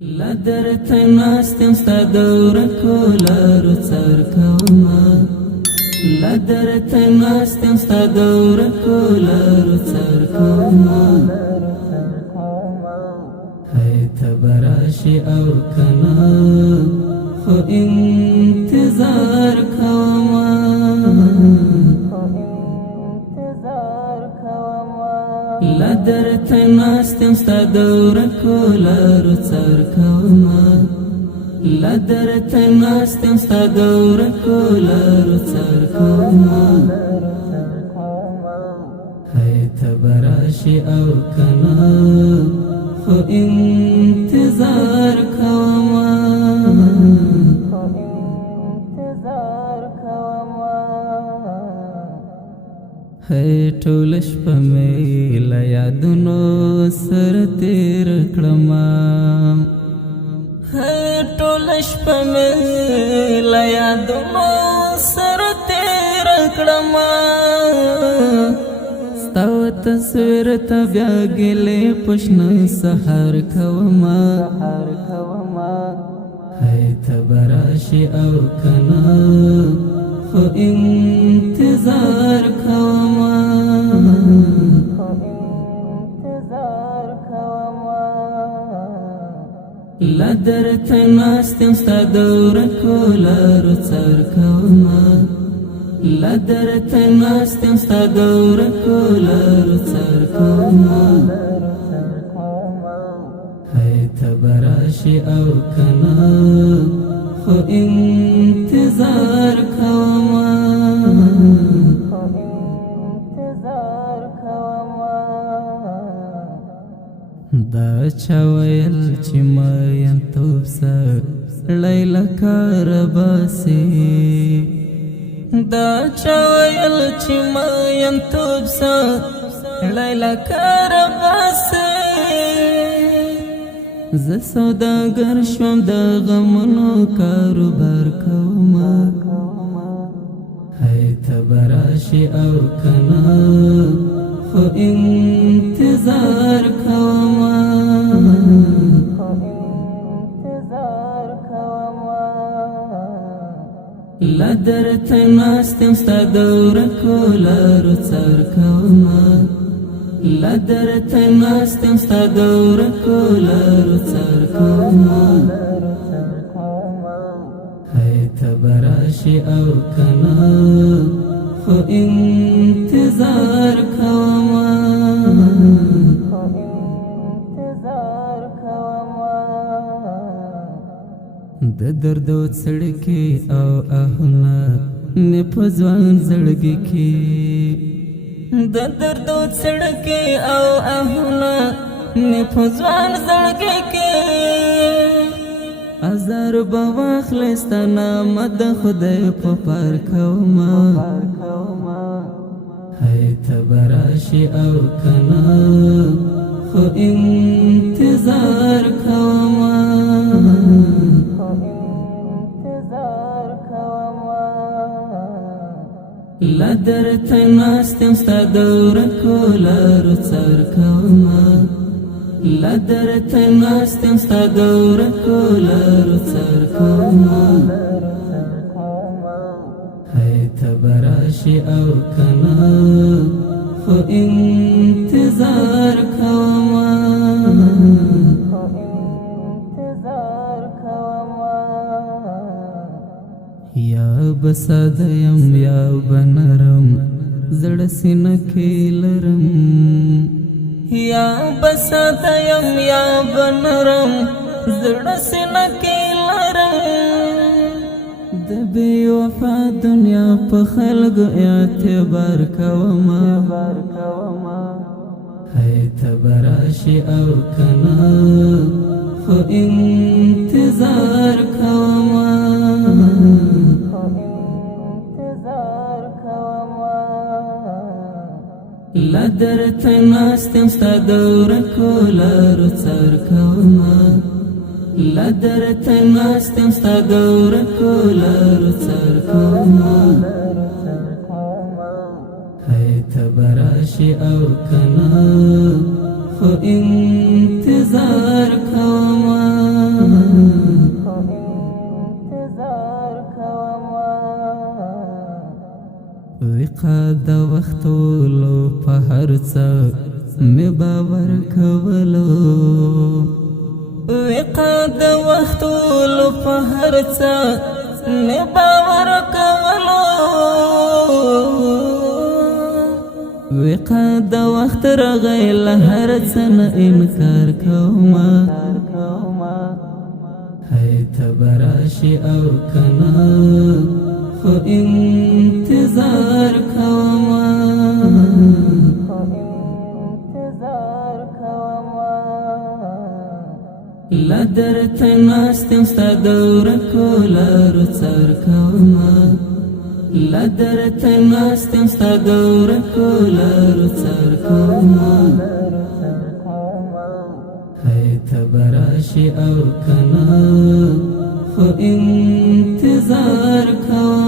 لدرت ناستم ستا دور کولارو څار کوما لدرت ناستم ستا دور کولارو څار کوما هی تبراشی او کنا خو انتظار کوما لدرت ناستم ستا دور کولارو څار کوما لدرت ناستم ستا دور کولارو څار کوما هی تبراشی او کنا خو انتظار کوما هی ټول شپه مې له یادونو سره تېر کړمه هی ټول شپه مې له یادونو سره تېر کړمه ستا تصویر ته بیا ګیلې په شنه سهار کومه هی ته به راشي او کنه خو انتظار کوما لدرت ناستم ستا دور کولارو څار کوما لدرت ناستم ستا دور کولارو څار کوما هی ته به راشي او کنه خو انتظار کوما دا چا ویل چې مین توب سړی لکه رباسي دا چا ویل چې مین توب سړی لکه رباسي زه سوداګر شوم د غمونو کاروبار کوما هی ته به راشي او کنه خو انتظار کوما لدرت ناستم ستا دور کولارو څار کوما لدرت ناستم ستا دور کولارو څار کوما هی ته به راشي او کنه خو انتظار کوما د درد او څړکې او آهونه مې په ځوان زړګي کې د درد او څړکې او آهونه مې په ځوان زړګي کې ازار به واخلې ستا نامه د خدای په پار کوما هی ته به راشي او کنه خو انتظار کوما لدرت ناستم ستا دور کولارو څار کوما لدرت ناستم ستا دور کولارو څار کوما هی ته به راشي او کنه خو انتظار کوما یا بساده یم یا بنرم زړه سینه کې لرم یا بساده یم یا بنرم زړه سینه کې لرم د بې وفا دنیا په خلکو اعتبار کوما هی ته به راشي او کنه خو انتظار کوما لدرت ناستم ستا دور کولارو څار کوما لدرت ناستم ستا دور کولارو څار کوما هی ته به راشي او کنه خو انتظار کوما وقا د وختولو په هر څه مې باور کولو وقا د وختولو په هر څه مې باور کولو وقا د وخت راغی له هر څه نه انکار کومه هی ته به راشي او کنه خو انتظار کومه لا درته ناست یم ستا د ورکو لارو څار کومه لا درته ناست یم ستا د ورکو لارو څار کومه هی ته به راشي او کنه خو انتظار کومه